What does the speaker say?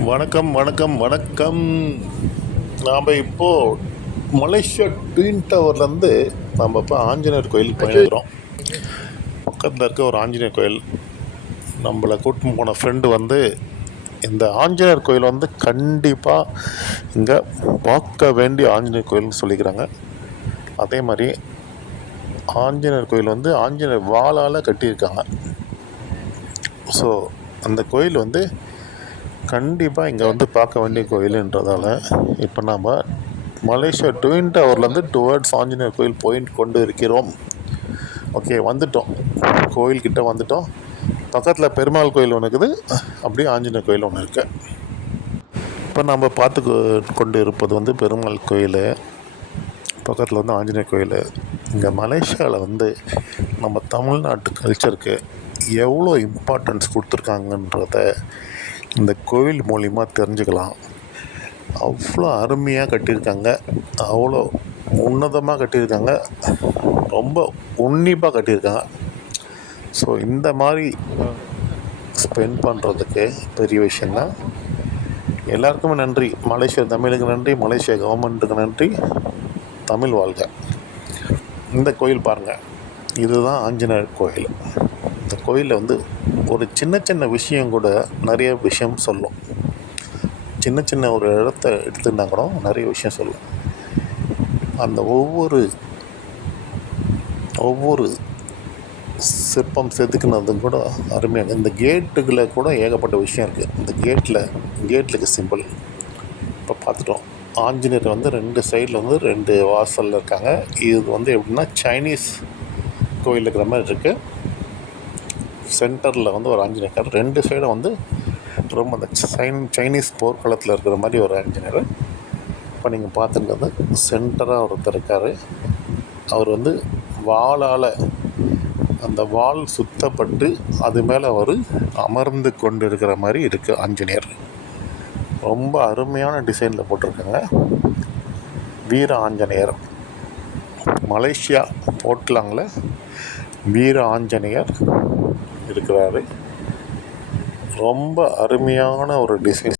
வணக்கம் வணக்கம் வணக்கம். நாம் இப்போது மலேசியா ட்வின் டவர்லேருந்து நம்ம இப்போ ஆஞ்சநேயர் கோயிலுக்கு போயிருக்கிறோம். பக்கத்தில் இருக்க ஒரு ஆஞ்சநேயர் கோயில். நம்மளை கூட்டின்னு போன ஃப்ரெண்டு வந்து இந்த ஆஞ்சநேயர் கோயில் வந்து கண்டிப்பாக இங்கே பார்க்க வேண்டிய ஆஞ்சநேயர் கோயில்னு சொல்லிக்கிறாங்க. அதே மாதிரி ஆஞ்சநேயர் கோயில் வந்து ஆஞ்சநேயர் வாளால் கட்டியிருக்காங்க. ஸோ அந்த கோயில் வந்து கண்டிப்பாக இங்கே வந்து பார்க்க வேண்டிய கோயிலுன்றதால இப்போ நாம் மலேசியா ட்வின் டவர்லேருந்து டுவர்ட்ஸ் ஆஞ்சநேயர் கோயில் கொண்டு இருக்கிறோம். ஓகே, வந்துட்டோம், கோயில்கிட்ட வந்துட்டோம். பக்கத்தில் பெருமாள் கோயில் ஒன்று இருக்குது, அப்படியே ஆஞ்சநேயர் கோயில் ஒன்று இருக்குது. இப்போ நம்ம பார்த்து கொண்டு இருப்பது வந்து பெருமாள் கோயில், பக்கத்தில் வந்து ஆஞ்சநேயர் கோயில். இங்கே மலேசியாவில் வந்து நம்ம தமிழ்நாட்டு கல்ச்சருக்கு எவ்வளோ இம்பார்ட்டன்ஸ் கொடுத்துருக்காங்கன்றத இந்த கோவில் மூலிமா தெரிஞ்சுக்கலாம். அவ்வளோ அருமையாக கட்டியிருக்காங்க, அவ்வளோ உன்னதமாக கட்டியிருக்காங்க, ரொம்ப உன்னிப்பாக கட்டியிருக்காங்க. ஸோ இந்த மாதிரி ஸ்பெண்ட் பண்ணுறதுக்கு பெரிய விஷயந்தான். எல்லாருக்குமே நன்றி. மலேசியா தமிழுக்கு நன்றி, மலேசியா கவர்மெண்ட்டுக்கு நன்றி. தமிழ் வாழ்க. இந்த கோயில் பாருங்கள், இதுதான் ஆஞ்சநேயர் கோயில். இந்த கோயிலில் வந்து ஒரு சின்ன சின்ன விஷயம் கூட நிறைய விஷயம் சொல்லும். சின்ன சின்ன ஒரு இடத்த எடுத்துன்னா கூட நிறைய விஷயம் சொல்லும். அந்த ஒவ்வொரு சிற்பம் செதுக்குனதும் கூட அருமையாக. இந்த கேட்டுகளை கூட ஏகப்பட்ட விஷயம் இருக்குது. இந்த கேட்லுக்கு சிம்பிள் இப்போ பார்த்துட்டோம். ஆஞ்சநேயர் வந்து 2 சைடில் வந்து 2 வாசலில் இருக்காங்க. இது வந்து எப்படின்னா சைனீஸ் கோயில் இருக்கிற மாதிரி இருக்குது. சென்டரில் வந்து ஒரு ஆஞ்சநேயர், 2 சைடும் வந்து ரொம்ப அந்த சைனீஸ் போர்க்களத்தில் இருக்கிற மாதிரி ஒரு ஆஞ்சநேயர். இப்போ நீங்கள் பார்த்துன்றது சென்டராக ஒருத்தர் இருக்கார். அவர் வந்து வாளால், அந்த வாள் சுத்தப்பட்டு அது மேலே அவர் அமர்ந்து கொண்டு இருக்கிற மாதிரி இருக்குது ஆஞ்சநேயர். ரொம்ப அருமையான டிசைனில் போட்டிருக்காங்க. வீர ஆஞ்சநேயர், மலேசியா போர்ட்லாங்கில் வீர ஆஞ்சநேயர் இருக்கிறாரு. ரொம்ப அருமையான ஒரு டிசைன்.